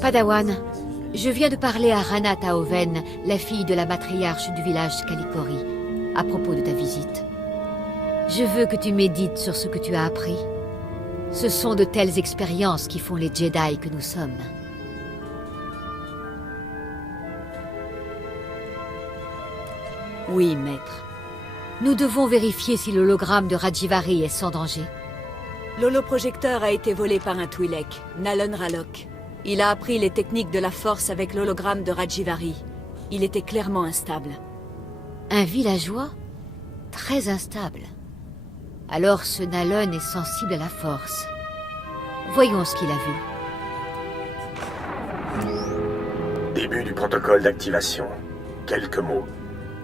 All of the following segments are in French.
Padawan, je viens de parler à Rana Taoven, la fille de la matriarche du village Kalikori, à propos de ta visite. Je veux que tu médites sur ce que tu as appris. Ce sont de telles expériences qui font les Jedi que nous sommes. Oui, maître. Nous devons vérifier si l'hologramme de Rajivari est sans danger. L'holoprojecteur a été volé par un Twi'lek, Nalon Ralok. Il a appris les techniques de la force avec l'hologramme de Rajivari. Il était clairement instable. Un villageois? Très instable. Alors ce Nalon est sensible à la force. Voyons ce qu'il a vu. Début du protocole d'activation. Quelques mots.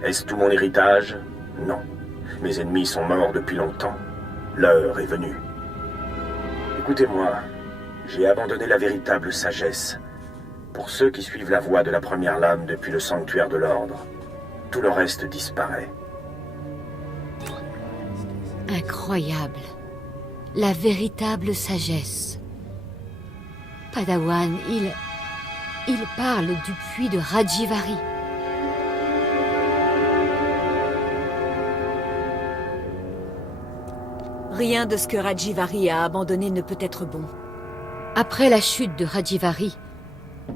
Est-ce tout mon héritage? Non. Mes ennemis sont morts depuis longtemps. L'heure est venue. Écoutez-moi, j'ai abandonné la véritable sagesse. Pour ceux qui suivent la voie de la première lame depuis le sanctuaire de l'ordre, tout le reste disparaît. Incroyable. La véritable sagesse. Padawan, il parle du puits de Rajivari. Rien de ce que Rajivari a abandonné ne peut être bon. Après la chute de Rajivari,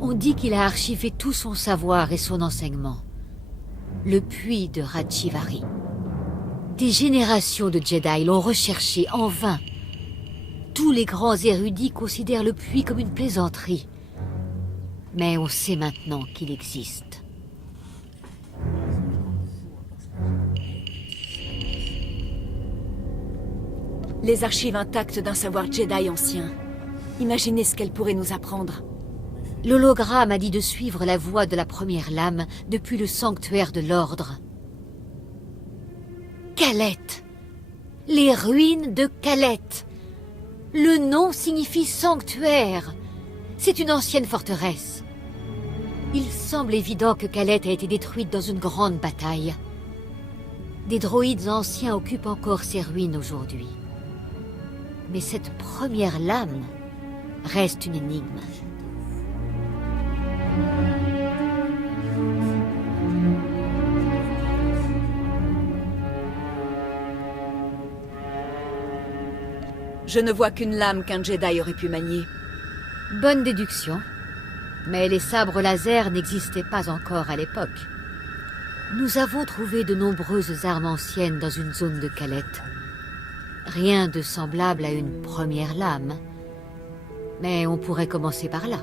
on dit qu'il a archivé tout son savoir et son enseignement. Le puits de Rajivari. Des générations de Jedi l'ont recherché en vain. Tous les grands érudits considèrent le puits comme une plaisanterie. Mais on sait maintenant qu'il existe. Les archives intactes d'un savoir Jedi ancien. Imaginez ce qu'elles pourraient nous apprendre. L'hologramme a dit de suivre la voie de la première lame depuis le sanctuaire de l'ordre. Calette. Les ruines de Calette. Le nom signifie sanctuaire. C'est une ancienne forteresse. Il semble évident que Calette a été détruite dans une grande bataille. Des droïdes anciens occupent encore ces ruines aujourd'hui. Mais cette première lame reste une énigme. Je ne vois qu'une lame qu'un Jedi aurait pu manier. Bonne déduction. Mais les sabres laser n'existaient pas encore à l'époque. Nous avons trouvé de nombreuses armes anciennes dans une zone de Calette. Rien de semblable à une première lame. Mais on pourrait commencer par là.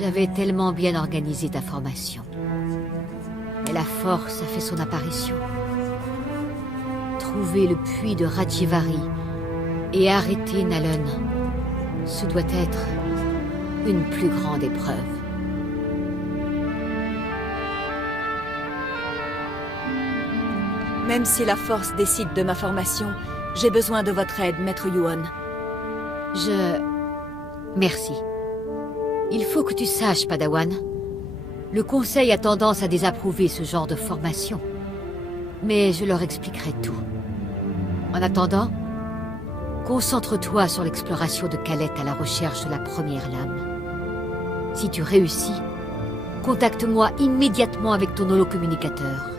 J'avais tellement bien organisé ta formation. Mais la force a fait son apparition. Trouver le puits de Rajivari et arrêter Nalon, ce doit être une plus grande épreuve. Même si la force décide de ma formation, j'ai besoin de votre aide, Maître Yuan. Merci. Il faut que tu saches, Padawan. Le Conseil a tendance à désapprouver ce genre de formation. Mais je leur expliquerai tout. En attendant, concentre-toi sur l'exploration de Calette à la recherche de la première lame. Si tu réussis, contacte-moi immédiatement avec ton holocommunicateur.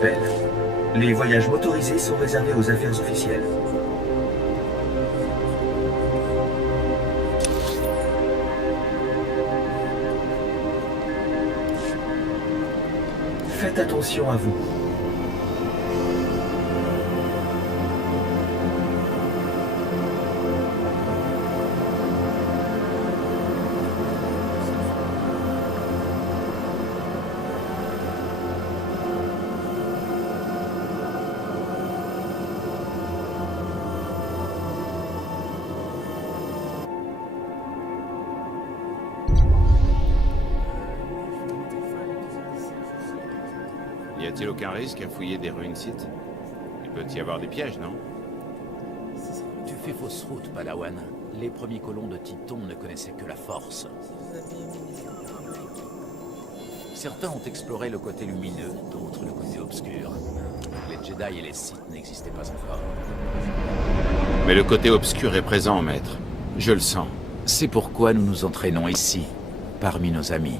rappelle, les voyages motorisés sont réservés aux affaires officielles. Faites attention à vous. Y a-t-il aucun risque à fouiller des ruines sites? Il peut y avoir des pièges, non? Tu fais fausse route, Padawan. Les premiers colons de Titon ne connaissaient que la force. Certains ont exploré le côté lumineux, d'autres le côté obscur. Les Jedi et les Sith n'existaient pas encore. Mais le côté obscur est présent, maître. Je le sens. C'est pourquoi nous nous entraînons ici, parmi nos amis.